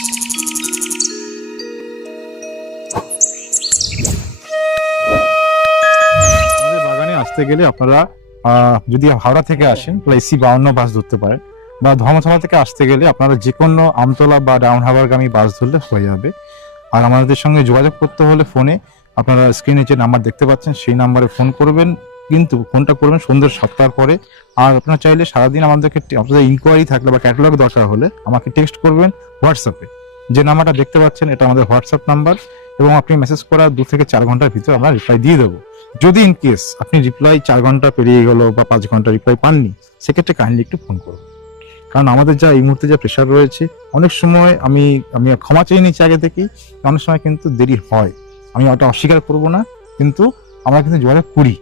আমাদের বাগানে আসতে গেলে আপনারা যদি হাওড়া থেকে আসেন তাহলে AC52 বাস ধরতে পারেন, বা ধর্মতলা থেকে আসতে গেলে আপনারা যে কোনো আমতলা বা ডাউন হাওড়াগামী বাস ধরলে হয়ে যাবে। আর আমাদের সঙ্গে যোগাযোগ করতে হলে ফোনে আপনারা স্ক্রিনে যে নাম্বার দেখতে পাচ্ছেন সেই নাম্বারে ফোন করবেন, কিন্তু ফোনটা করবেন সন্ধ্যে 7টার পরে। আর আপনারা চাইলে সারাদিন আমাদেরকে আপনাদের ইনকোয়ারি থাকলে বা ক্যাটালগ দরকার হলে আমাকে টেক্সট করবেন হোয়াটসঅ্যাপে। যে নাম্বারটা দেখতে পাচ্ছেন এটা আমাদের হোয়াটসঅ্যাপ নাম্বার, এবং আপনি মেসেজ করার 2 থেকে 4 ঘন্টার ভিতরে আমরা রিপ্লাই দিয়ে দেবো। যদি ইন কেস আপনি রিপ্লাই 4 ঘন্টা পেরিয়ে গেল বা 5 ঘন্টা রিপ্লাই পাননি, সেক্ষেত্রে কাইন্ডলি একটু ফোন করুন। কারণ আমাদের যা এই মুহূর্তে যা প্রেশার রয়েছে, অনেক সময় আমি ক্ষমা চেয়ে নিচ্ছি আগে থেকেই, অনেক সময় কিন্তু দেরি হয়, আমি ওটা অস্বীকার করব না, কিন্তু আমরা কিন্তু যোগাযোগ করি।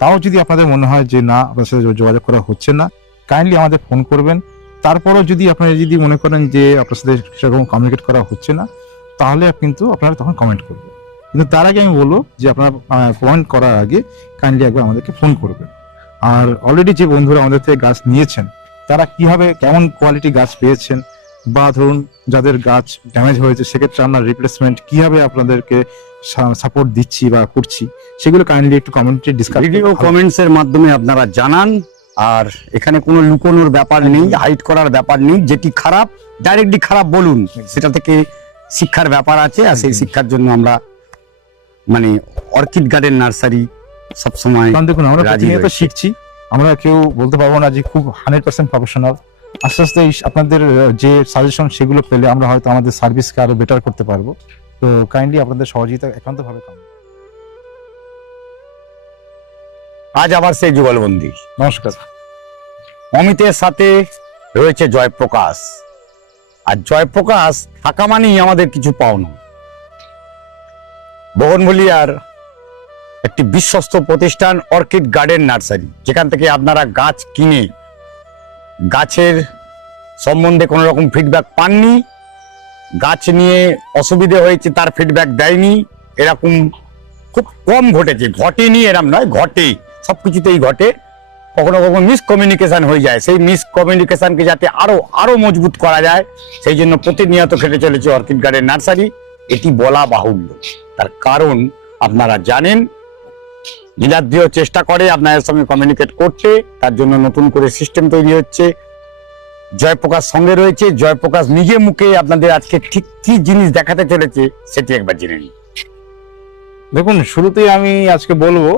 তাও যদি আপনাদের মনে হয় যে না, আপনার সাথে যোগাযোগ করা হচ্ছে না, কাইন্ডলি আমাদের ফোন করবেন। তারপরও যদি আপনারা মনে করেন যে আপনার সাথে সেরকম কমিউনিকেট করা হচ্ছে না, তাহলে কিন্তু আপনারা তখন কমেন্ট করবেন। কিন্তু তার আগে আমি বলবো যে আপনারা কমেন্ট করার আগে কাইন্ডলি একবার আমাদেরকে ফোন করবেন। আর অলরেডি যে বন্ধুরা আমাদের থেকে গাছ নিয়েছেন, তারা কিভাবে কেমন কোয়ালিটি গাছ পেয়েছেন, বা ধরুন যাদের গাছ ড্যামেজ হয়েছে সেক্ষেত্রে আমরা রিপ্লেসমেন্ট কিভাবে আপনাদেরকে সাপোর্ট দিচ্ছি বা করছি, সেগুলো কাইন্ডলি একটু কমেন্টে ডিসকাস, ভিডিও কমেন্টস এর মাধ্যমে আপনারা জানান। আর এখানে কোনো লুকোনোর ব্যাপার নেই, হাইড করার ব্যাপার নেই। যেটি খারাপ ডাইরেক্টলি খারাপ বলুন, সেটা থেকে শিক্ষার ব্যাপার আছে। আর সেই শিক্ষার জন্য আমরা মানে অর্কিড গার্ডেন নার্সারি সবসময় দেখুন আমরা রাজি প্রতিনিয়ত হয়েছি। শিখছি। আমরা কেউ বলতে পারবো না যে খুব 100% প্রফেশনাল। আস্তে আস্তে আপনাদের যে সাজেশন সেগুলো পেলে আমরা হয়তো আমাদের সার্ভিসকে আরো বেটার করতে পারবো। তো কাইন্ডলি আপনাদের সহযোগিতা একান্তভাবে কামনা। আজ আবার সেই যুগলবন্দি। নমস্কার। অমিতের সাথে রয়েছে জয়প্রকাশ, আর জয়প্রকাশ থাকা মানেই আমাদের কিছু পাওনা। বোগনভেলিয়ার একটি বিশ্বস্ত প্রতিষ্ঠান অর্কিড গার্ডেন নার্সারি, যেখান থেকে আপনারা গাছ কিনে গাছের সম্বন্ধে কোনো রকম ফিডব্যাক পাননি, গাছ নিয়ে অসুবিধে হয়েছে তার ফিডব্যাক দেয়নি, এরকম খুব কম ঘটেছে। ঘটেনি এরকম নয়, ঘটে, সবকিছুতেই ঘটে। কখনো কখনো মিসকমিউনিকেশন হয়ে যায়। সেই মিসকমিউনিকেশনকে যাতে আরো মজবুত করা যায়, সেই জন্য প্রতিনিয়ত খেটে চলেছে অর্কিড গার্ডেন নার্সারি। এটি বলা বাহুল্য, তার কারণ আপনারা জানেন। লীলাদ্রিও চেষ্টা করে আপনাদের সঙ্গে কমিউনিকেট করতে, তার জন্য নতুন করে সিস্টেম তৈরি হচ্ছে। জয়প্রকাশ সঙ্গে রয়েছে, জয়প্রকাশ নিজে মুখে আপনাদের আজকে ঠিক কি জিনিস দেখাতে চলেছে সেটি একবার জেনে নিন। দেখুন, শুরুতেই আমি আজকে বলবো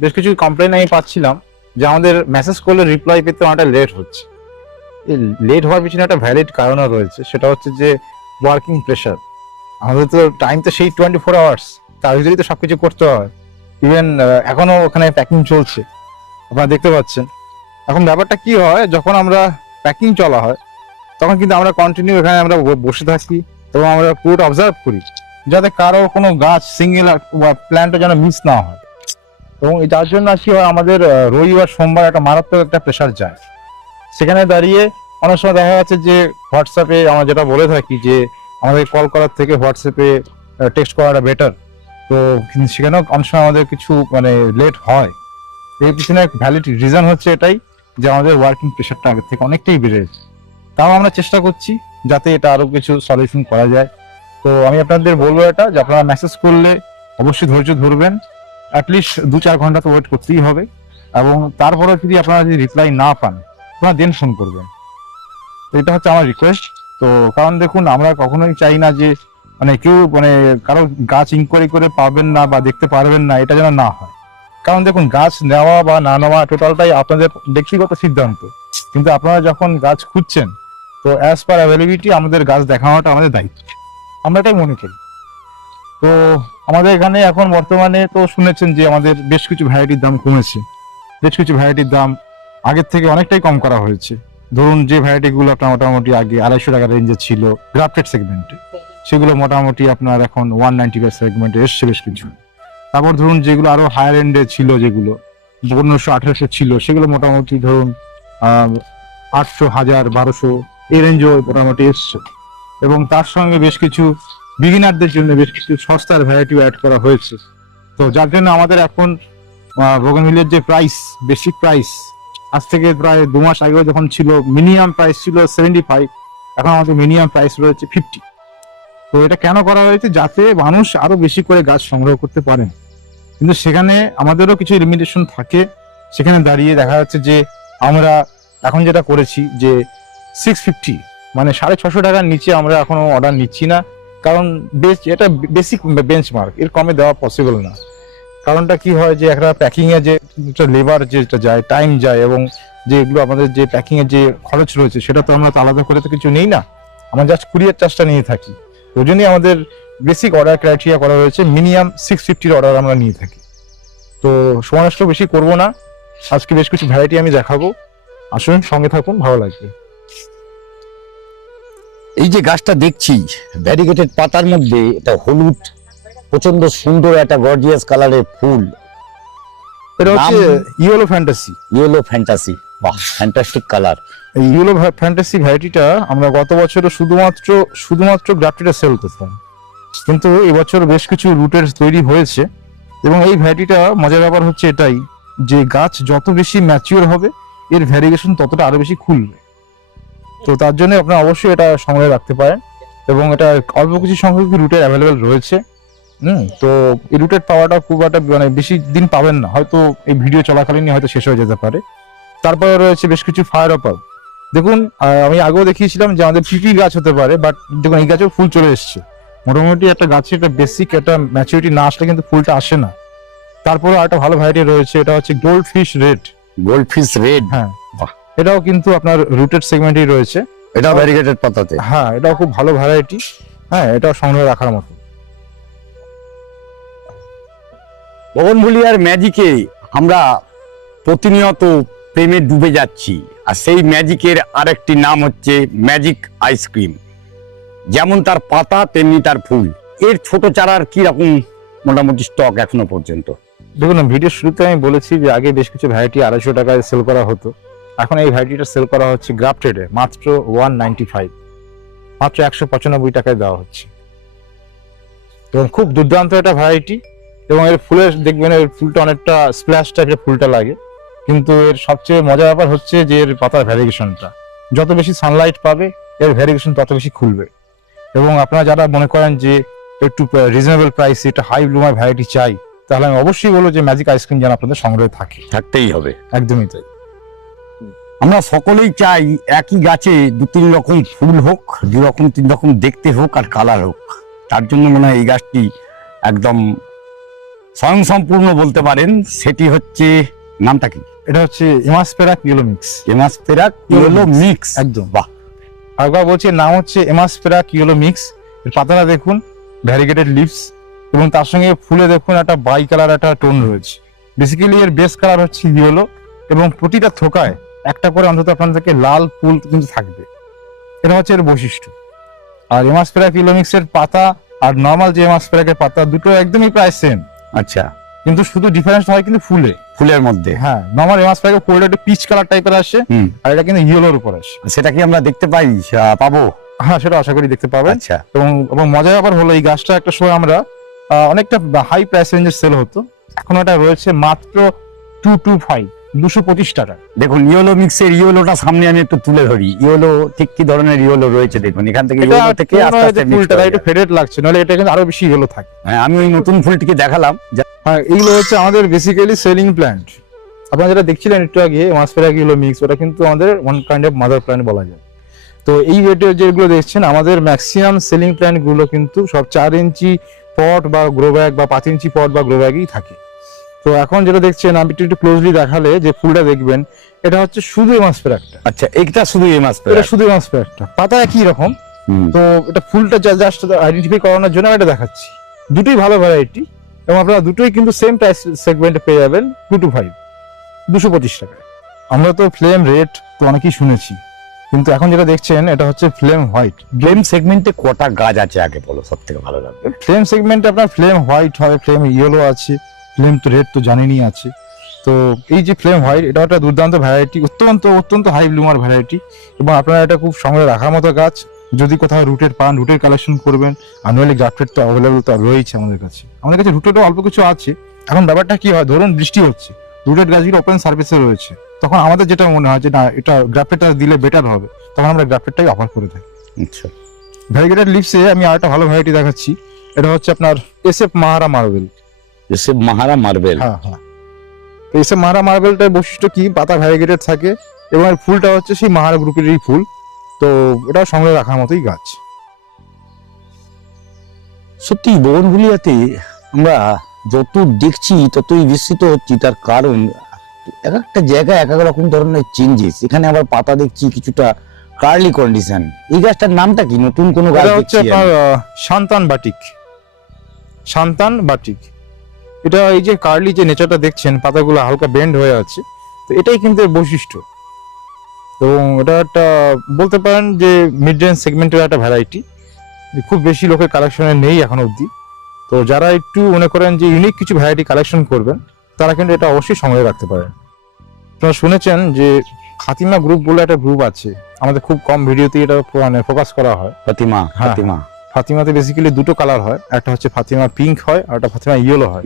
বেশ কিছু কমপ্লেন আমি পাচ্ছিলাম যে আমাদের মেসেজ করলে রিপ্লাই পেতে অনেকটা লেট হচ্ছে। এই লেট হওয়ার পিছনে একটা ভ্যালিড কারণও রয়েছে, সেটা হচ্ছে যে ওয়ার্কিং প্রেশার। আমাদের তো টাইম তো সেই 24 আওয়ার্স, তার ভিতরেই তো সবকিছু করতে হয়। ইভেন এখনো ওখানে প্যাকিং চলছে, আপনারা দেখতে পাচ্ছেন। এখন ব্যাপারটা কি হয়, যখন আমরা প্যাকিং চলা হয় তখন কিন্তু আমরা কন্টিনিউ এখানে আমরা বসে থাকি এবং আমরা পুরোটা অবজার্ভ করি যাতে কারো কোনো গাছ সিঙ্গেল প্ল্যান্টও যেন মিস না হয়। এবং যার জন্য কি হয়, আমাদের রবিবার সোমবার একটা মারাত্মক একটা প্রেশার যায়। সেখানে দাঁড়িয়ে অনেক সময় দেখা যাচ্ছে যে হোয়াটসঅ্যাপে আমরা যেটা বলে থাকি যে আমাদের কল করার থেকে হোয়াটসঅ্যাপে টেক্সট করাটা বেটার। তো সেখানেও অনেক সময় আমাদের কিছু লেট হয়। এর পিছনে ভ্যালিড রিজন হচ্ছে এটাই যে আমাদের ওয়ার্কিং প্রেশারটা আগের থেকে অনেকটাই বেড়ে গেছে। তাও আমরা চেষ্টা করছি যাতে এটা আরো কিছু সলিউশন করা যায়। তো আমি আপনাদের বলবো এটা যে আপনারা মেসেজ করলে অবশ্যই ধৈর্য ধরবেন, অ্যাটলিস্ট 2-4 ঘন্টা তো ওয়েট করতেই হবে। এবং তারপরে যদি আপনারা রিপ্লাই না পান, আপনারা দেন ফোন করবেন। তো এটা হচ্ছে আমার রিকোয়েস্ট। তো কারণ দেখুন, আমরা কখনোই চাই না যে কেউ কারো গাছ ইনকোয়ারি করে পাবেন না বা দেখতে পারবেন না, এটা যেন না হয়। কারণ দেখুন, গাছ নেওয়া বা না নেওয়া টোটালটাই আপনাদের ব্যক্তিগত সিদ্ধান্ত, কিন্তু আপনারা যখন গাছ খুঁজছেন তো অ্যাজ পার অ্যাভেলেবিলিটি আমাদের গাছ দেখানোটা আমাদের দায়িত্ব, আমরা এটাই মনে করি। তো আমাদের এখানে এখন বর্তমানে তো শুনেছেন যে আমাদের বেশ কিছু ভ্যারাইটির দাম কমেছে, বেশ কিছু ভ্যারাইটির দাম আগের থেকে অনেকটাই কম করা হয়েছে। ধরুন যে ভ্যারাইটিগুলো আপনার মোটামুটি আগে 250 টাকা রেঞ্জে ছিল গ্রাফটেড সেগমেন্টে, সেগুলো মোটামুটি আপনার এখন 190 সেগমেন্টে এসছে বেশ কিছু। তারপর ধরুন যেগুলো আরো হায়ার এন্ডে ছিল, যেগুলো 1500-1800 ছিল, সেগুলো মোটামুটি ধরুন 800, 1000, 1200 এই রেঞ্জও মোটামুটি এসছে। এবং তার সঙ্গে বেশ কিছু বিগিনারদের জন্য বেশ কিছু সস্তার ভ্যারাইটিও অ্যাড করা হয়েছে। তো যার জন্য আমাদের এখন বোগনভিলিয়ার যে প্রাইস, বেসিক প্রাইস আজ থেকে প্রায় 2 মাস আগেও যখন ছিল, মিনিমাম প্রাইস ছিল 75, এখন আমাদের মিনিমাম প্রাইস রয়েছে 50। তো এটা কেন করা হয়েছে? যাতে মানুষ আরো বেশি করে গাছ সংগ্রহ করতে পারেন। কিন্তু সেখানে আমাদেরও কিছু লিমিটেশন থাকে। সেখানে দাঁড়িয়ে দেখা যাচ্ছে যে আমরা এখন যেটা করেছি যে 650 মানে 650 টাকার নিচে আমরা এখনো অর্ডার নিচ্ছি না, কারণ এটা বেসিক বেঞ্চমার্ক, এর কমে দেওয়া পসিবল না। কারণটা কি হয় যে একটা প্যাকিং এ যে লেবার যেটা যায়, টাইম যায়, এবং যেগুলো আমাদের যে প্যাকিং এর যে খরচ রয়েছে সেটা তো আমরা তো আলাদা করে তো কিছু নেই না, আমরা জাস্ট কুরিয়ার চার্জটা নিয়ে থাকি। ওই জন্যই আমাদের বেসিক অর্ডার ক্রাইটেরিয়া করা হয়েছে মিনিমাম 650 অর্ডার আমরা নিয়ে থাকি। তো সময় নষ্ট বেশি করবো না, আজকে বেশ কিছু ভ্যারাইটি আমি দেখাবো, আসুন সঙ্গে থাকুন, ভালো লাগবে। এই যে গাছটা দেখছি ভ্যারিগেটেড পাতার মধ্যে, এটা হলুদ, প্রচন্ড সুন্দর একটা গর্জিয়াস কালারের ফুল, এটা হচ্ছে ইয়েলো ফ্যান্টাসি। ইয়েলো ফ্যান্টাসি, বাহ ফ্যান্টাস্টিক কালার। এই ইয়েলো ফ্যান্টাসি ভ্যারাইটিটা আমরা গত বছরও শুধুমাত্র গ্রাফটিটা সেল করতাম, কিন্তু এবছর বেশ কিছু রুটের তৈরি হয়েছে। এবং এই ভ্যারাইটিটা মজার ব্যাপার হচ্ছে এটাই যে গাছ যত বেশি ম্যাচিওর হবে এর ভ্যারিগেশন ততটা আরো বেশি খুলবে। তো তার জন্য আপনারা অবশ্যই এটা সংগ্রহে রাখতে পারেন, এবং এটা অল্প কিছু সংখ্যক রুটের অ্যাভেলেবেল রয়েছে। তো এই রুটের পাওয়াটা খুব একটা মানে বেশি দিন পাবেন না, হয়তো এই ভিডিও চলাকালীনই হয়তো শেষ হয়ে যেতে পারে। তারপরে রয়েছে বেশ কিছু ফায়ার অপার। দেখুন আমি আগেও দেখিয়েছিলাম যে আমাদের পিপি গাছ হতে পারে, বাট দেখুন এই গাছেও ফুল চলে এসছে। মোটামুটি একটা গাছে একটা বেসিক একটা ম্যাচুরিটি না আসলে কিন্তু ফুলটা আসে না। তারপরে আরেকটা ভালো ভ্যারাইটি রয়েছে, এটা হচ্ছে gold fish red. Gold fish red, হ্যাঁ বাহ। এটাও কিন্তু আপনার রুটেড সেগমেন্টেই রয়েছে। এটা ভ্যারিগেটেড পাতাতে, হ্যাঁ এটাও খুব ভালো ভ্যারাইটি, হ্যাঁ এটাও সংগ্রহে রাখার মতো। বগনভুলিয়ার ম্যাজিকে আমরা প্রতিনিয়ত প্রেমে ডুবে যাচ্ছি, আর সেই ম্যাজিকের আরেকটি নাম হচ্ছে ম্যাজিক আইসক্রিম। যেমন তার পাতা তেমনি তার ফুল। এর ছোট চারার কি রকম মোটামুটি স্টক এখনো পর্যন্ত? দেখুন ভিডিওর শুরুতে আমি বলেছি যে আগে বেশ কিছু ভ্যারাইটি 250 টাকায় সেল করা হতো, এখন এই ভ্যারাইটিটা সেল করা হচ্ছে গ্রাফটেডে মাত্র 195, মাত্র 195 টাকায় দেওয়া হচ্ছে। এবং খুব দুর্দান্ত একটা ভ্যারাইটি, এবং এর ফুলের দেখবেন এর ফুলটা অনেকটা স্প্ল্যাশ টাইপের ফুলটা লাগে, কিন্তু এর সবচেয়ে মজার ব্যাপার হচ্ছে যে এর পাতার ভ্যারিগেশনটা যত বেশি সানলাইট পাবে এর ভ্যারিগেশন তত বেশি খুলবে। এবং আপনারা যারা মনে করেন যে একটু রিজনেবল প্রাইসে একটা হাই ব্লুমার ভ্যারাইটি চাই, তাহলে আমি অবশ্যই বলবো যে ম্যাজিক আইসক্রিম যেন আপনাদের সংগ্রহে থাকে, থাকতেই হবে। একদমই তাই। আমরা সকলেই চাই একই গাছে 2-3 রকম ফুল হোক, 2-3 রকম দেখতে হোক আর কালার হোক। তার জন্য মনে হয় এই গাছটি একদম স্বয়ংসম্পূর্ণ বলতে পারেন। সেটি হচ্ছে, নামটা কি? এটা হচ্ছে এমাসপেরাক ইয়েলো মিক্স। এমাসপেরাক ইয়েলো মিক্স, একদম। বাহ। আরেকবার বলছি এর নাম হচ্ছে এমাসপেরাক ইয়েলো মিক্স। এর পাতাটা দেখুন ভ্যারিগেটেড লিভস, এবং তার সঙ্গে ফুলে দেখুন একটা বাই কালার একটা টোন রয়েছে। বেসিক্যালি এর বেস কালার হচ্ছে ইয়েলো, এবং প্রতিটা থোকায় একটা করে অন্তত আপনাদেরকে লাল ফুল কিন্তু থাকবে, এটা হচ্ছে এর বৈশিষ্ট্য। আর এমাসপেরাক ইয়েলো মিক্সের পাতা আর নর্মাল যে এমাসপেরাকের পাতা দুটো একদমই প্রায় সেম, আচ্ছা, কিন্তু শুধু ডিফারেন্স হয় কিন্তু ফুলের মধ্যে। হ্যাঁ নর্মাল এমাসপেরাকের ফুলটা একটু পিচ কালার টাইপের আসে, আর এটা কিন্তু ইয়েলোর উপর আসে। সেটা কি আমরা দেখতে পাই, পাবো? হ্যাঁ সেটা আশা করি দেখতে পাবেন। আচ্ছা, এবং মজার ব্যাপার হলো এই গাছটা একটা সময় আমরা অনেকটা হাই প্রাইস রেঞ্জের সেল হতো, এখন এটা রয়েছে মাত্র 225 টাকা। দেখুন ইয়েলো মিক্সের ইয়েলোটা সামনে আমি একটু তুলে ধরি। ইয়েলো ঠিক কি ধরনের ইয়েলো রয়েছে দেখুন, এখান থেকে ইয়েলো থেকে আস্তে আস্তে ফুলটা একটু ফেডেড লাগছে, নাহলে এটা কিন্তু আরো বেশি ইয়েলো থাকে। হ্যাঁ, আমি ওই নতুন ফুলটিকে দেখালাম। হ্যাঁ এইগুলো হচ্ছে আমাদের বেসিক্যালি সেলিং প্ল্যান্ট। আপনারা যেটা দেখছিলেন একটু আগে এমাসপেরাক ইয়েলো মিক্স, ওটা কিন্তু আমাদের one kind of mother plant বলা যায়। তো এই রেটের যেগুলো দেখছেন আমাদের ম্যাক্সিমাম সেলিং প্ল্যান্ট গুলো কিন্তু সব 4 ইঞ্চি পট বা গ্রো ব্যাগ বা 5 ইঞ্চি পট বা গ্রো ব্যাগই থাকে। তো এখন যেটা দেখছেন আমি একটু ক্লোজলি দেখালে যে ফুলটা দেখবেন এটা হচ্ছে শুধু এমাসপেরাকটা। আচ্ছা, এইটা শুধু এটা এমাসপেরাক, শুধু এমাসপেরাকটা, পাতা একই রকম। তো এটা ফুলটা জাস্ট আইডেন্টিফাই করানোর জন্য এটা দেখাচ্ছি। দুটোই ভালো ভ্যারাইটি, এবং আপনারা দুটোই কিন্তু সেম প্রাইস সেগমেন্টে পেয়ে যাবেন 225, 225 টাকায়। আমরা তো ফ্লেম রেড তো অনেকেই শুনেছি, কিন্তু এখন যেটা দেখছেন এটা হচ্ছে ফ্লেম হোয়াইট। ফ্লেম সেগমেন্টে কটা গাছ আছে আগে বলো, সব থেকে ভালো লাগবে। ফ্লেম সেগমেন্টে আপনার ফ্লেম হোয়াইট হয়, ফ্লেম ইয়েলো আছে, ফ্লেম তো রেড তো জানেনই আছে। তো এই যে ফ্লেম হোয়াইট এটা একটা দুর্দান্ত ভ্যারাইটি, অত্যন্ত হাই ব্লুমার ভ্যারাইটি, এবং আপনারা এটা খুব সংগ্রহে রাখার মতো গাছ। যদি কোথাও রুটেড পান রুটের কালেকশন করবেন, আর নইলে গ্রাফটেড তো অ্যাভেলেবল তো রয়েছে আমাদের কাছে। রুটেডও অল্প কিছু আছে। এখন ব্যাপারটা কি হয়, ধরুন বৃষ্টি হচ্ছে, রুটেড গাছগুলো ওপেন সার্ভিসে রয়েছে, তখন আমাদের যেটা মনে হয় যে না এটা গ্রাফটেডটা দিলে বেটার হবে, তখন আমরা গ্রাফটেডটাই অফার করে থাকি। আচ্ছা, ভ্যারিগেটেড লিভসে আমি আরেকটা ভালো ভ্যারাইটি দেখাচ্ছি। এটা হচ্ছে আপনার এসএফ মাহারা মার্বেল। এসব মাহারা মার্বেল। হ্যাঁ হ্যাঁ, তো এসএফ মাহারা মার্বেলটার বৈশিষ্ট্য কি, পাতা ভ্যারিগেটেড থাকে এবং এর ফুলটা হচ্ছে সেই মাহারা গ্রুপেরই ফুল। তো এটা সংগ্রহে রাখার মতোই গাছ। সত্যি বোগনভেলিয়াতে আমরা যত দেখছি ততই বিস্মিত হচ্ছি, তার কারণ এক একটা জায়গায় এক এক রকম ধরনের চেঞ্জেস। এখানে আবার পাতা দেখছি কিছুটা কার্লি কন্ডিশন। এই গাছটার নামটা কি, নতুন কোনো গাছ এটা হচ্ছে দেখছি আপনার আমি। সান্তান বাটিক। সান্তান বাটিক, এটা এই যে কার্লি যে নেচারটা দেখছেন, পাতাগুলো হালকা বেন্ড হয়ে আছে, তো এটাই কিন্তু এর বৈশিষ্ট্য। এবং এটা একটা বলতে পারেন যে মিড রেঞ্জ সেগমেন্টের একটা ভ্যারাইটি, খুব বেশি লোকের কালেকশনে নেই এখন অবধি। তো যারা একটু মনে করেন যে ইউনিক কিছু ভ্যারাইটি কালেকশন করবেন, তারা কিন্তু এটা অবশ্যই সংগ্রহে রাখতে পারেন। আপনারা শুনেছেন যে ফাতিমা গ্রুপ বলে একটা গ্রুপ আছে, আমাদের খুব কম ভিডিওতে এটা মানে ফোকাস করা হয়। ফাতিমা, হ্যাঁ, ফাতিমা ফাতিমাতে বেসিক্যালি দুটো কালার হয়, একটা হচ্ছে ফাতিমা পিঙ্ক হয় আর একটা ফাতিমা ইয়েলো হয়।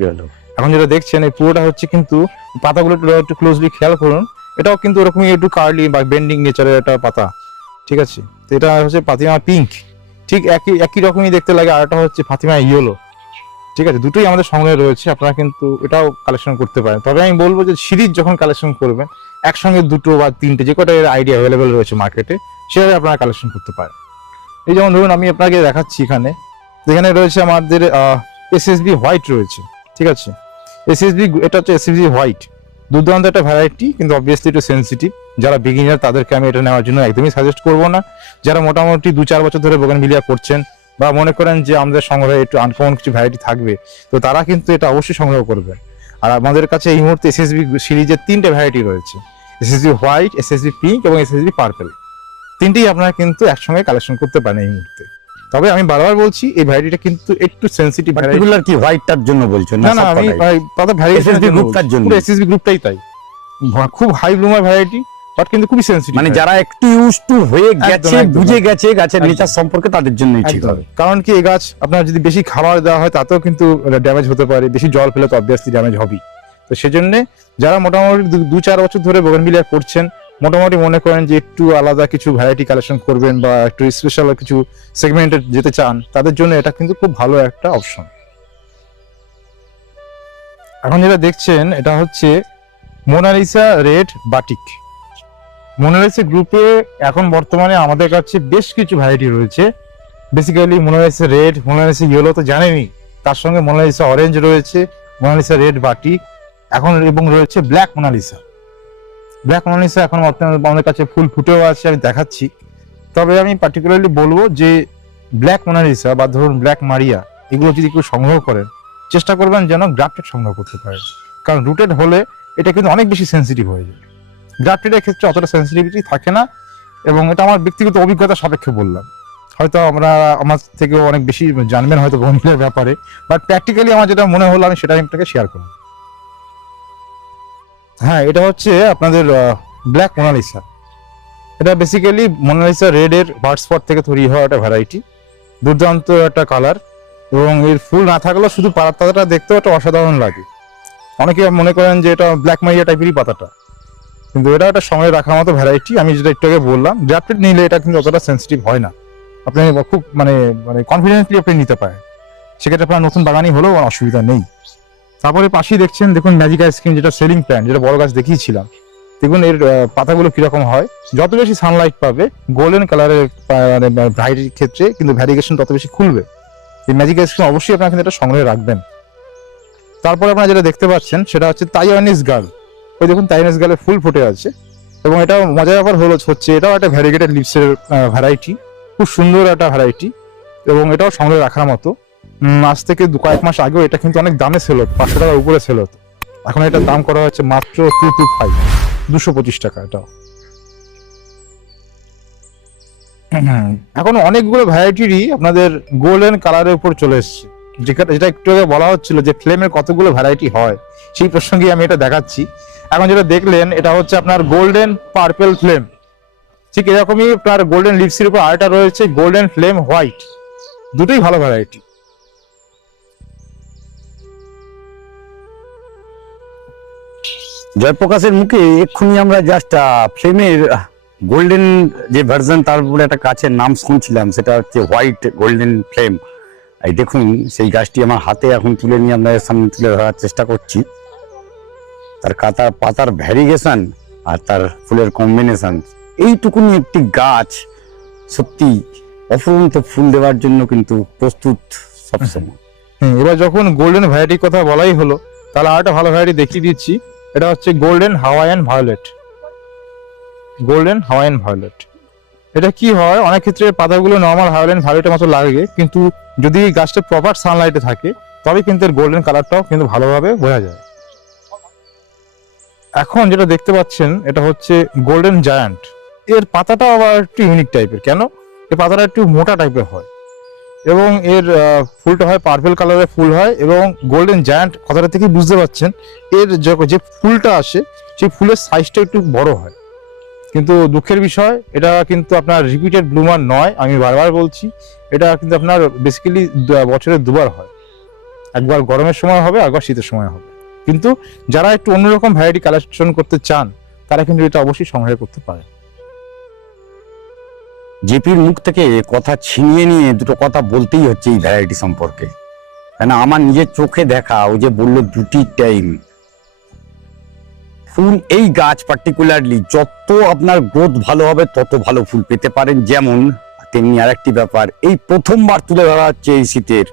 এখন যেটা দেখছেন এই পুরোটা হচ্ছে কিন্তু পাতাগুলো একটু ক্লোজলি খেয়াল করুন, এটাও কিন্তু ওরকমই একটু কার্লি বা বেন্ডিং নেচারের একটা পাতা, ঠিক আছে। তো এটা হচ্ছে ফাতিমা পিঙ্ক, ঠিক একই একই রকমই দেখতে লাগে। আর একটা হচ্ছে ফাতিমা ইয়েলো, ঠিক আছে। দুটোই আমাদের সংগ্রহে রয়েছে, আপনারা কিন্তু এটাও কালেকশন করতে পারেন। তবে আমি বলবো যে সিরিজ যখন কালেকশন করবেন, একসঙ্গে দুটো বা তিনটে যে কটা আইডিয়া অ্যাভেলেবেল রয়েছে মার্কেটে, সেভাবে আপনারা কালেকশন করতে পারেন। এই যেমন ধরুন আমি আপনাকে দেখাচ্ছি, এখানে রয়েছে আমাদের এসএসবি হোয়াইট রয়েছে, ঠিক আছে। এসএসবি, এটা হচ্ছে এসএসবি হোয়াইট, দুর্দান্ত একটা ভ্যারাইটি, কিন্তু অবভিয়াসলি একটু সেন্সিটিভ। যারা বিগিনার তাদেরকে আমি এটা নেওয়ার জন্য একদমই সাজেস্ট করবো না। যারা মোটামুটি 2-4 বছর ধরে বোগানভিলিয়া করছেন বা মনে করেন যে আমাদের সংগ্রহে একটু আনকমন কিছু ভ্যারাইটি থাকবে, তো তারা কিন্তু এটা অবশ্যই সংগ্রহ করবে। আর আমাদের কাছে এই মুহূর্তে এসএসবি সিরিজের 3টে ভ্যারাইটি রয়েছে, এসএসবি হোয়াইট, এসএসবি পিঙ্ক এবং এসএসবি পার্পল। তিনটেই আপনারা কিন্তু একসঙ্গে কালেকশন করতে পারেন এই মুহূর্তে। তবে আমি বারবার বলছি এই ভ্যারাইটিটা কিন্তু একটু সেন্সিটিভ ভ্যারাইটি। পার্টিকুলার কি হোয়াইটটার জন্য বলছো না না, আমি পাতা ভ্যারাইটি SSB গ্রুপটার জন্য। পুরো এসএসবি গ্রুপটাই তাই, খুব হাই ব্লুমার ভ্যারাইটি, বাট কিন্তু খুবই সেন্সিটিভ। মানে যারা একটু ইউজ টু হয়ে গেছে, একদম, বুঝে গেছে গাছের একদম। নেচার সম্পর্কে, তাদের জন্যই ঠিক হবে। কারণ কি এই গাছ আপনার যদি বেশি খাবার দেওয়া হয় তাতেও কিন্তু ড্যামেজ হতে পারে, বেশি জল ফেলে তো অবভিয়াসলি ড্যামেজ হবেই। তো সেজন্য যারা মোটামুটি 2-4 বছর ধরে বোগানভিলিয়া করছেন, মোটামুটি মনে করেন যে একটু আলাদা কিছু ভ্যারাইটি কালেকশন করবেন বা একটু স্পেশাল কিছু সেগমেন্টে যেতে চান, তাদের জন্য এটা কিন্তু খুব ভালো একটা অপশন। এখন যেটা দেখছেন এটা হচ্ছে মোনালিসা রেড বাটিক। মোনালিসা গ্রুপে এখন বর্তমানে আমাদের কাছে বেশ কিছু ভ্যারাইটি রয়েছে। Basically Mona Lisa red, Mona Lisa yellow তো জানেনই, তার সঙ্গে মোনালিসা অরেঞ্জ রয়েছে, মোনালিসা রেড বাটিক এখন, এবং রয়েছে ব্ল্যাক মোনালিসা। ব্ল্যাক মোনালিসা এখন বর্তমানে আমাদের কাছে ফুল ফুটেও আছে, আমি দেখাচ্ছি। তবে আমি পার্টিকুলারলি বলবো যে ব্ল্যাক মোনালিসা বা ধরুন ব্ল্যাক মারিয়া, এগুলো যদি কেউ সংগ্রহ করেন, চেষ্টা করবেন যেন গ্রাফটেড সংগ্রহ করতে পারেন। কারণ রুটেড হলে এটা কিন্তু অনেক বেশি সেন্সিটিভ হয়ে যায়, গ্রাফটেডের ক্ষেত্রে অতটা সেন্সিটিভিটি থাকে না। এবং এটা আমার ব্যক্তিগত অভিজ্ঞতা সাপেক্ষে বললাম, হয়তো আমার থেকেও অনেক বেশি জানবেন হয়তো বোগানভিলিয়ার ব্যাপারে, বাট প্র্যাকটিক্যালি আমার যেটা মনে হলো আমি সেটা আপনাকে শেয়ার করব। হ্যাঁ, এটা হচ্ছে আপনাদের ব্ল্যাক মোনালিসা। এটা বেসিক্যালি মোনালিসা রেড এর বার্ড স্পট থেকে তৈরি হওয়া একটা ভ্যারাইটি, দুর্দান্ত একটা কালার। এবং এর ফুল না থাকলেও শুধু পাতাটা দেখতেও একটা অসাধারণ লাগে। অনেকে মনে করেন যে এটা ব্ল্যাক মারিয়া টাইপেরই পাতাটা, কিন্তু এটা একটা সময় রাখার মতো ভ্যারাইটি। আমি যেটা একটু আগে বললাম, গ্রাফটেড নিলে এটা কিন্তু অতটা সেন্সিটিভ হয় না, আপনি খুব মানে কনফিডেন্টলি আপনি নিতে পারেন। সেক্ষেত্রে আপনার নতুন বাগানি হলেও অসুবিধা নেই। তারপরে পাশেই দেখছেন, দেখুন ম্যাজিক আইসক্রিম, যেটা সেলিং প্ল্যান্ট, যেটা বড় গাছ দেখিয়েছিলাম। দেখুন এর পাতাগুলো কিরকম হয়, যত বেশি সানলাইট পাবে গোল্ডেন কালারের ভ্যারাইটির ক্ষেত্রে কিন্তু ভ্যারিগেশন তত বেশি খুলবে। এই ম্যাজিক আইসক্রিম অবশ্যই আপনারা কিন্তু এটা সংগ্রহে রাখবেন। তারপরে আপনারা যেটা দেখতে পাচ্ছেন সেটা হচ্ছে তাইওয়ানিজ গার্ল। ওই দেখুন তাইওয়ানিজ গার্লের ফুল ফুটে আছে, এবং এটাও মজার ব্যাপার হচ্ছে এটাও একটা ভ্যারিগেটেড লিভসের ভ্যারাইটি, খুব সুন্দর একটা ভ্যারাইটি, এবং এটাও সংগ্রহে রাখার মতো। আজ থেকে কয়েক মাস আগেও এটা কিন্তু অনেক দামে সেল হতো, 500 টাকার উপরে সেল হতো। এখন এটার দাম করা হচ্ছে মাত্র 225, 225 টাকা। এটাও এখন অনেকগুলো ভ্যারাইটিরই আপনাদের গোল্ডেন কালারের উপর চলে এসছে, যেটা একটু আগে বলা হচ্ছিল যে ফ্লেমের কতগুলো ভ্যারাইটি হয়, সেই প্রসঙ্গে আমি এটা দেখাচ্ছি। এখন যেটা দেখলেন এটা হচ্ছে আপনার গোল্ডেন পার্পল ফ্লেম, ঠিক এরকমই আপনার গোল্ডেন লিভসের উপর আরেকটা রয়েছে গোল্ডেন ফ্লেম হোয়াইট, দুটোই ভালো ভ্যারাইটি। জয়প্রকাশের মুখে এক্ষুনি আমরা জাস্ট ফ্লেমের গোল্ডেন যে ভার্সন, তার উপরে একটা গাছের নাম শুনছিলাম, সেটা হচ্ছে হোয়াইট গোল্ডেন ফ্লেম। এই দেখুন সেই গাছটি আমার হাতে এখন তুলে নিয়ে আপনাদের সামনে তুলে ধরার চেষ্টা করছি। তার পাতার ভ্যারিগেশন আর তার ফুলের কম্বিনেশন, এইটুকুনি একটি গাছ সত্যি অফুরন্ত ফুল দেওয়ার জন্য কিন্তু প্রস্তুত সবসময়। এবার যখন গোল্ডেন ভ্যারাইটির কথা বলাই হলো, তাহলে আরেকটা ভালো ভ্যারাইটি দেখিয়ে দিচ্ছি। এটা হচ্ছে golden Hawaiian violet. Golden Hawaiian violet, এটা কি হয়, অনেক ক্ষেত্রে পাতাগুলো নর্মাল হাওয়াইয়ান ভায়োলেটের মতো লাগে, কিন্তু যদি গাছটা প্রপার সানলাইটে থাকে তবে কিন্তু এর গোল্ডেন কালারটাও কিন্তু ভালোভাবে বোঝা যায়। এখন যেটা দেখতে পাচ্ছেন এটা হচ্ছে গোল্ডেন জায়ান্ট। এর পাতাটা আবার একটু ইউনিক টাইপের। কেন? এর পাতাটা একটু মোটা টাইপের হয় এবং এর ফুলটা হয় পার্পল কালারের ফুল হয়। এবং গোল্ডেন জায়ান্ট কথাটা থেকে বুঝতে পাচ্ছেন এর যে ফুলটা আসে সেই ফুলের সাইজটা একটু বড় হয়। কিন্তু দুঃখের বিষয়, এটা কিন্তু আপনার রিপিটেড ব্লুমার নয়, আমি বারবার বলছি। এটা কিন্তু আপনার বেসিক্যালি বছরে দুবার হয়, একবার গরমের সময় হবে, একবার শীতের সময় হবে। কিন্তু যারা একটু অন্যরকম ভ্যারাইটি কালেকশন করতে চান তারা কিন্তু এটা অবশ্যই সংগ্রহ করতে পারে। জেপির মুখ থেকে কথা ছিনিয়ে নিয়ে দুটো কথা বলতেই হচ্ছে এই ভ্যারাইটি সম্পর্কে। কেন আমার নিজের চোখে দেখা, ও যে বললো দুটি টাইম ফুল, এই গাছ পার্টিকুলারলি যত আপনার গ্রোথ ভালো হবে তত ভালো ফুল পেতে পারেন। যেমন তেমনি আরেকটি ব্যাপার, এই প্রথমবার তুলে ধরা হচ্ছে এই শীতের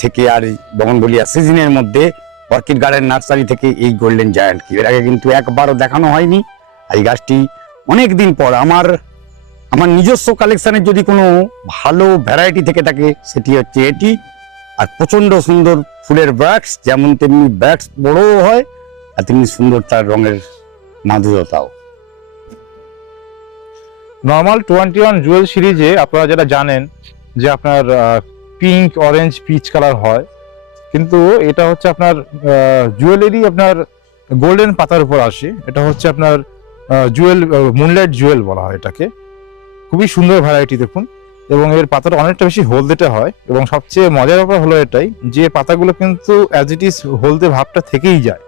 থেকে আর বগনভেলিয়া সিজনের মধ্যে অর্কিড গার্ডেন নার্সারি থেকে এই গোল্ডেন জায়ান্ট। কি এর আগে কিন্তু একবারও দেখানো হয়নি। এই গাছটি অনেক দিন পর আমার নিজস্ব কালেকশনের যদি কোনো ভালো ভ্যারাইটি থেকে থাকে সেটি হচ্ছে এটি। আর প্রচন্ড সুন্দর ফুলের ব্যাগস, যেমন তেমনি ব্যাগস বড়ও হয় আর তেমনি সুন্দর তার রঙের মাধুরতাও। নর্মাল 21 জুয়েল সিরিজে আপনারা যেটা জানেন যে আপনার পিঙ্ক, অরেঞ্জ, পিচ কালার হয়, কিন্তু এটা হচ্ছে আপনার জুয়েলেরই আপনার গোল্ডেন পাতার উপর আসে। এটা হচ্ছে আপনার জুয়েল, মুনলাইট জুয়েল বলা হয় এটাকে। খুবই সুন্দর ভ্যারাইটি দেখুন, এবং এর পাতাটা অনেকটা বেশি হলদেটে হয়। এবং সবচেয়ে মজার ব্যাপার হলো এটাই যে পাতাগুলো কিন্তু অ্যাজ ইট ইজ হলদে ভাবটা থেকেই যায়।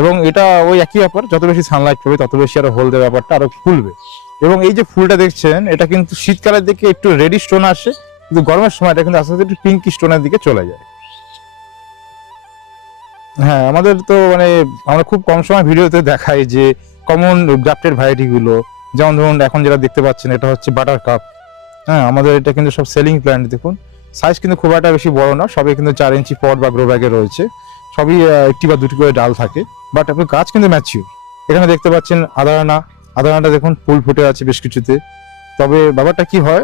এবং এটা ওই একই ব্যাপার, যত বেশি সানলাইট পাবে তত বেশি আরো হলদে ব্যাপারটা আরো ফুলবে। এবং এই যে ফুলটা দেখছেন এটা কিন্তু শীতকালের দিকে একটু রেডি স্টোন আসে, কিন্তু গরমের সময় এটা কিন্তু আস্তে আস্তে একটু পিঙ্কি স্টোনের দিকে চলে যায়। হ্যাঁ, আমাদের তো মানে আমরা খুব কম সময় ভিডিওতে দেখাই যে কমন গ্রাফটেড ভ্যারাইটি গুলো, যেমন ধরুন এখন যেটা দেখতে পাচ্ছেন এটা হচ্ছে বাটার কাপ। হ্যাঁ, আমাদের এটা কিন্তু সব সেলিং প্ল্যান্ট। দেখুন সাইজ কিন্তু খুব একটা বেশি বড় না, সবই কিন্তু 4 ইঞ্চি পট বা গ্রো ব্যাগে রয়েছে, সবই একটি বা দুটি করে ডাল থাকে, বাট আপনার গাছ কিন্তু ম্যাচিউর। এখানে দেখতে পাচ্ছেন আদারানাটা দেখুন ফুল ফুটে আছে বেশ কিছুতে। তবে ব্যাপারটা কি হয়,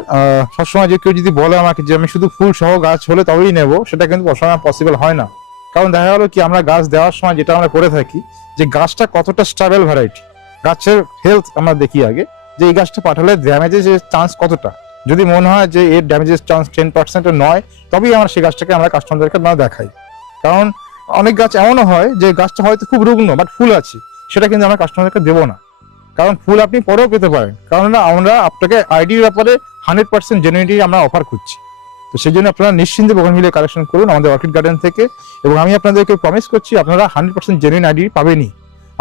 সবসময় যে কেউ যদি বলে আমাকে যে আমি শুধু ফুল সহ গাছ হলে তবেই নেব, সেটা কিন্তু সবসময় পসিবল হয় না। কারণ দেখা গেলো কি, আমরা গাছ দেওয়ার সময় যেটা আমরা করে থাকি যে গাছটা কতটা স্টেবল ভ্যারাইটি, গাছের হেলথ আমরা দেখি আগে, যে এই গাছটা পাঠালে ড্যামেজের যে চান্স কতটা। যদি মনে হয় যে এর ড্যামেজের চান্স 10% নয়, তবেই আমরা সেই গাছটাকে আমরা কাস্টমারদেরকে না দেখাই। কারণ অনেক গাছ এমনও হয় যে গাছটা হয়তো খুব রুগ্ন বাট ফুল আছে, সেটা কিন্তু আমরা কাস্টমারদেরকে দেবো না। কারণ ফুল আপনি পরেও পেতে পারেন, কারণ আমরা আপনাকে আইডির ব্যাপারে 100% জেনুইনিটি আমরা অফার করছি। তো সেই জন্য আপনারা নিশ্চিন্তে বোগানভিলিয়া কালেকশন করুন আমাদের অর্কিড গার্ডেন থেকে, এবং আমি আপনাদেরকে প্রমিস করছি আপনারা 100% জেনুইন আইডি পাবেনই।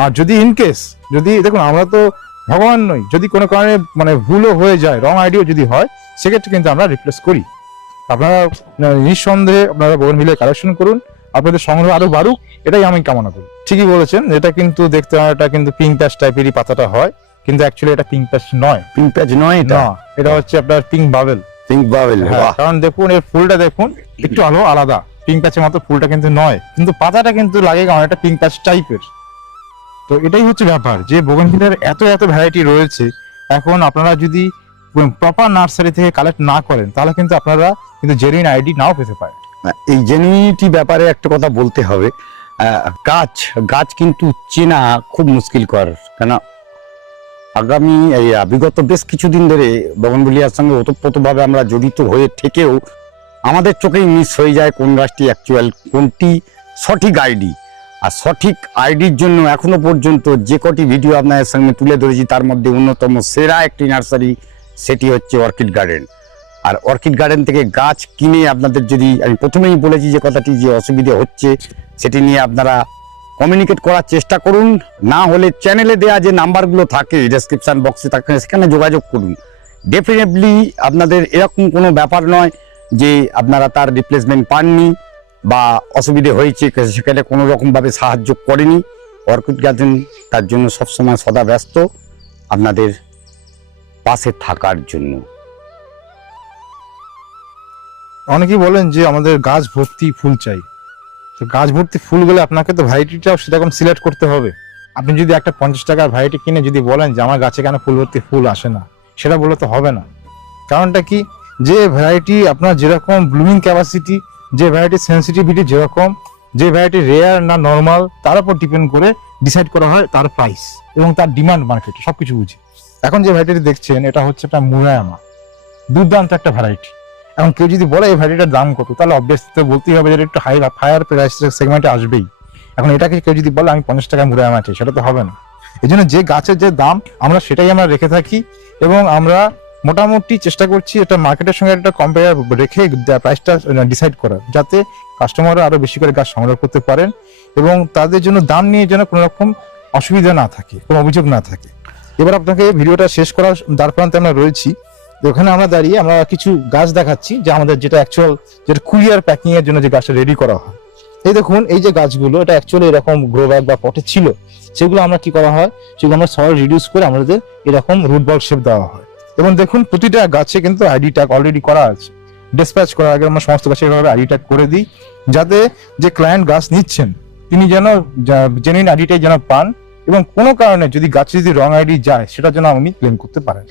আর যদি ইনকেস যদি দেখুন, আমরা তো ভগবান নই, যদি কোনো কারণে মানে ভুলও হয়ে যায়, রং আইডিও যদি হয়, সেক্ষেত্রে কিন্তু আমরা রিপ্লেস করি। আপনারা নিঃসন্দেহে আপনারা বোগানভিলিয়া কালেকশন করুন, আপনাদের সংগ্রহ আরো বাড়ুক, এটাই আমি কামনা করি। ঠিকই বলেছেন, এটা কিন্তু দেখতে এটা কিন্তু পিঙ্ক প্যাচ টাইপেরই পাতাটা হয়, কিন্তু অ্যাকচুয়ালি এটা পিঙ্ক প্যাচ নয়। পিঙ্ক প্যাচ নয় এটা, এটা হচ্ছে আপনার পিঙ্ক বাবেল। পিঙ্ক বাবেল, কারণ দেখুন এর ফুলটা দেখুন একটু আলাদা, পিঙ্ক প্যাচের মতো ফুলটা কিন্তু নয়, কিন্তু পাতাটা কিন্তু লাগে অনেকটা পিঙ্ক প্যাচ টাইপের। তো এটাই হচ্ছে ব্যাপার যে বোগানভিলিয়ার এত ভ্যারাইটি রয়েছে। এখন আপনারা যদি প্রপার নার্সারি থেকে কালেক্ট না করেন তাহলে কিন্তু আপনারা কিন্তু জেনুইন আইডি নাও পেতে পারেন। এই জেনুইনিটি ব্যাপারে একটা কথা বলতে হবে, গাছ কিন্তু চেনা খুব মুশকিলকর। কেন আগামী বিগত বেশ কিছুদিন ধরে বোগানভিলিয়ার সঙ্গে ওতপ্রোতভাবে আমরা জড়িত হয়ে থেকেও আমাদের চোখেই মিস হয়ে যায় কোন গাছটি অ্যাকচুয়াল, কোনটি সঠিক আইডি। আর সঠিক আইডির জন্য এখনো পর্যন্ত যে কটি ভিডিও আপনাদের সঙ্গে তুলে ধরেছি তার মধ্যে অন্যতম সেরা একটি নার্সারি, সেটি হচ্ছে অর্কিড গার্ডেন। আর অর্কিড গার্ডেন থেকে গাছ কিনে আপনাদের যদি, আমি প্রথমেই বলেছি যে কথাটি, যে অসুবিধা হচ্ছে সেটি নিয়ে আপনারা কমিউনিকেট করার চেষ্টা করুন, না হলে চ্যানেলে দেওয়া যে নাম্বারগুলো থাকে ডেসক্রিপশন বক্সে থাকে সেখানে যোগাযোগ করুন। ডেফিনেটলি আপনাদের এরকম কোনো ব্যাপার নয় যে আপনারা তার রিপ্লেসমেন্ট পাননি বা অসুবিধে হয়েছে, সেখানে কোনো রকমভাবে সাহায্য করেনি। অর্কিড গার্ডেন তার জন্য সবসময় সদা ব্যস্ত আপনাদের পাশে থাকার জন্য। অনেকেই বলেন যে আমাদের গাছ ভর্তি ফুল চাই, তো গাছ ভর্তি ফুল গেলে আপনাকে তো ভ্যারাইটিটাও সেরকম সিলেক্ট করতে হবে। আপনি যদি একটা 50 টাকার ভ্যারাইটি কিনে যদি বলেন যে আমার গাছে কেন ফুল ভর্তি ফুল আসে না, সেটা বলে তো হবে না। কারণটা কি, যে ভ্যারাইটি আপনার যেরকম ব্লুমিং ক্যাপাসিটি, যে ভ্যারাইটি সেন্সিটিভিটি যেরকম, যে ভ্যারাইটি রেয়ার না নর্মাল, তার উপর ডিপেন্ড করে ডিসাইড করা হয় তার প্রাইস এবং তার ডিমান্ড মার্কেটে সবকিছু বুঝে। এখন যে ভ্যারাইটি দেখছেন এটা হচ্ছে একটা মুরায়ামা, দুর্দান্ত একটা ভ্যারাইটি। এখন কেউ যদি বলে এই ভ্যারাইটিটার দাম কত, তাহলে অবভিয়াসলি বলতেই হবে যে এটা একটু হায়ার প্রাইস সেগমেন্টে আসবেই। এখন এটাকে কেউ যদি বলে আমি 50 টাকা মুরায়ামা চাই, সেটা তো হবে না। এই জন্য যে গাছের যে দাম আমরা সেটাই আমরা রেখে থাকি এবং আমরা মোটামুটি চেষ্টা করছি এটা মার্কেটের সঙ্গে একটা কম্পেয়ার রেখে প্রাইসটা ডিসাইড করার, যাতে কাস্টমাররা আরো বেশি করে গাছ সংগ্রহ করতে পারেন এবং তাদের জন্য দাম নিয়ে যেন কোনো রকম অসুবিধা না থাকে, কোনো অভিযোগ না থাকে। এবার আপনাকে ভিডিওটা শেষ করার দ্বার প্রান্তে আমরা রয়েছি। তো ওখানে আমরা দাঁড়িয়ে আমরা কিছু গাছ দেখাচ্ছি যে আমাদের যেটা অ্যাকচুয়াল যেটা কুরিয়ার প্যাকিং এর জন্য যে গাছটা রেডি করা হয়। এই দেখুন এই যে গাছগুলো, এটা অ্যাকচুয়ালি এরকম গ্রো ব্যাগ বা পটে ছিল, সেগুলো আমরা কি করা হয়, সেগুলো আমরা সয়েল রিডিউস করে আমাদের এরকম রুট বল শেপ দেওয়া হয়। এবং দেখুন প্রতিটা গাছে কিন্তু আইডি ট্যাগ অলরেডি করা আছে। ডিসপ্যাচ করার আগে আমরা সমস্ত গাছে এভাবে আইডি ট্যাগ করে দিই, যাতে যে ক্লায়েন্ট গাছ নিচ্ছেন তিনি যেন জেনুইন আইডি ট্যাগ যেন পান এবং কোনো কারণে যদি গাছে যদি রং আইডি যায় সেটা যেন উনি ক্লেম করতে পারেন।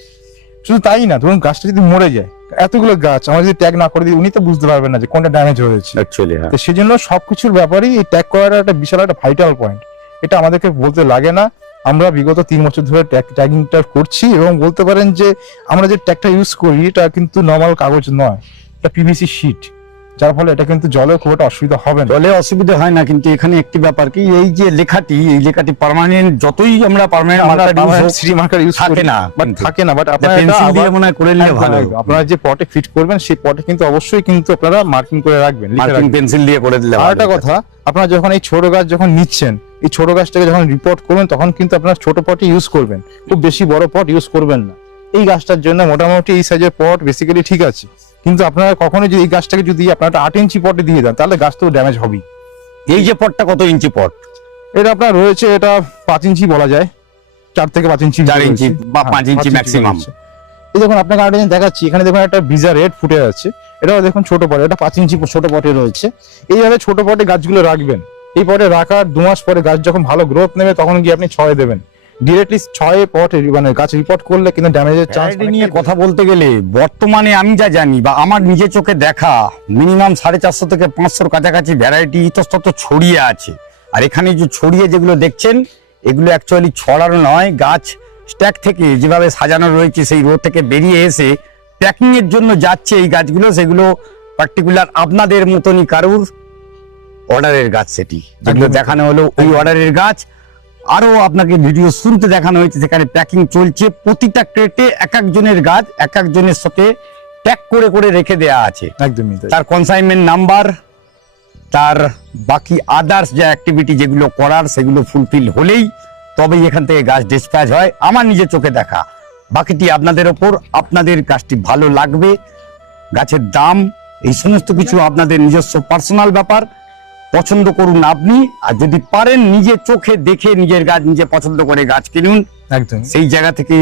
শুধু তাই না, ধরুন গাছটা যদি মরে যায়, এতগুলো গাছ আমরা যদি ট্যাগ না করে দিই, উনি তো বুঝতে পারবেন না যে কোনটা ড্যামেজ হয়েছে। অ্যাকচুয়ালি তো সেজন্য সবকিছুর ব্যাপারেই এই ট্যাগ করাটা একটা বিশাল একটা ভাইটাল পয়েন্ট। এটা আমাদেরকে বলতে লাগে না, আমরা বিগত 3 বছর ধরে ট্যাগিংটা করছি এবং বলতে পারেন যে আমরা যে ট্যাগটা ইউজ করি এটা কিন্তু নর্মাল কাগজ নয়, এটা পিভিসি শীট, যার ফলে এটা কিন্তু জলে খুব একটা অসুবিধা হবে না। জলে অসুবিধা হয় না, কিন্তু এখানে একটি ব্যাপার কি, এই যে লেখাটি পার্মানেন্ট, যতই আমরা পার্মানেন্ট মার্কার ইউজ থাকে না, বাট থাকে না, বাট আপনারা পেন্সিল দিয়ে মনে হয় করে নিলে ভালো। আপনারা যে পটে ফিট করবেন সেই পটে কিন্তু অবশ্যই কিন্তু আপনারা মার্কিং করে রাখবেন, মার্কিং পেন্সিল দিয়ে করে দিলে। আর একটা কথা, আপনারা যখন এই ছোট গাছ যখন নিচ্ছেন, এই ছোট গাছটাকে যখন রিপোর্ট করবেন তখন কিন্তু আপনারা ছোট পটে ইউজ করবেন, খুব বেশি বড় পট ইউজ করবেন না। এই গাছটার জন্য মোটামুটি এই সাইজের পট বেসিক্যালি ঠিক আছে, কিন্তু আপনারা কখনো যদি এই গাছটাকে যদি আপনারা 8 ইঞ্চি পটে দিয়ে দেন তাহলে গাছ তো ড্যামেজ হবেই। এই যে পটটা কত ইঞ্চি পট? এটা আপনার রয়েছে, এটা 5 ইঞ্চি বলা যায়, 4 থেকে 5 ইঞ্চি, 4 ইঞ্চি বা 5 ইঞ্চি ম্যাক্সিমাম। এই দেখুন আপনাকে আরেকটা জিনিস দেখাচ্ছি, এখানে দেখুন একটা ভিজা রেড ফুটে আছে, এটাও দেখুন ছোট পটে, এটা 5 ইঞ্চি ছোট পটে রয়েছে। এইভাবে ছোট পটে গাছগুলো রাখবেন, এই পটে রাখার 2 মাস পরে গাছ যখন ভালো গ্রোথ নেবে তখন গিয়ে আপনি 6 দেবেন। ডিরেক্টলি 6 পটে মানে গাছ রিপোর্ট করলে কিন্তু ড্যামেজের চান্স নিয়ে কথা বলতে গেলে বর্তমানে আমি যা জানি বা আমার নিজের চোখে দেখা মিনিমাম 450 থেকে 500 কাছাকাছি ভ্যারাইটি ইতস্তত ছড়িয়ে আছে। আর এখানে যে ছড়িয়ে যেগুলো দেখছেন এগুলো অ্যাকচুয়ালি ছড়ানো নয়, গাছ স্ট্যাক থেকে যেভাবে সাজানো রয়েছে সেই রো থেকে বেরিয়ে এসে প্যাকিং এর জন্য যাচ্ছে এই গাছগুলো, সেগুলো পার্টিকুলার আপনাদের মতনই কারুর অর্ডারের গাছ, সেটি যেগুলো দেখানো হলো ওই অর্ডারের গাছ। আরো আপনাকে ভিডিও শুরুতে দেখানো হয়েছে, সেখানে প্যাকিং চলছে, প্রতিটা ক্রেটে এক একজনের গাছ এক একজনের সাথে ট্যাগ করে করে রেখে দেয়া আছে, একদমই তার কনসাইনমেন্ট নাম্বার, তার বাকি আদার্স যে অ্যাক্টিভিটি যেগুলো করার সেগুলো ফুলফিল হলেই তবেই এখান থেকে গাছ ডিসপ্যাচ হয়, আমার নিজের চোখে দেখা। বাকিটি আপনাদের ওপর, আপনাদের গাছটি ভালো লাগবে, গাছের দাম, এই সমস্ত কিছু আপনাদের নিজস্ব পার্সোনাল ব্যাপার, পছন্দ করুন আপনি। আর যদি পারেন নিজের চোখে দেখে নিজের গাছ নিজে পছন্দ করে গাছ কিনুন। একদম সেই জায়গা থেকে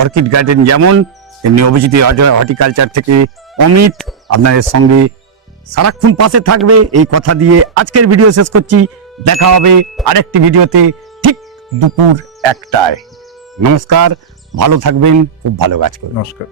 অর্কিড গার্ডেন যেমন তেমনি অভিজিৎ হর্টিকালচার থেকে অমিত আপনাদের সঙ্গে সারাক্ষণ পাশে থাকবে, এই কথা দিয়ে আজকের ভিডিও শেষ করছি। দেখা হবে আরেকটি ভিডিওতে ঠিক দুপুর 1টায়। নমস্কার, ভালো থাকবেন, খুব ভালো গাছ করুন। নমস্কার।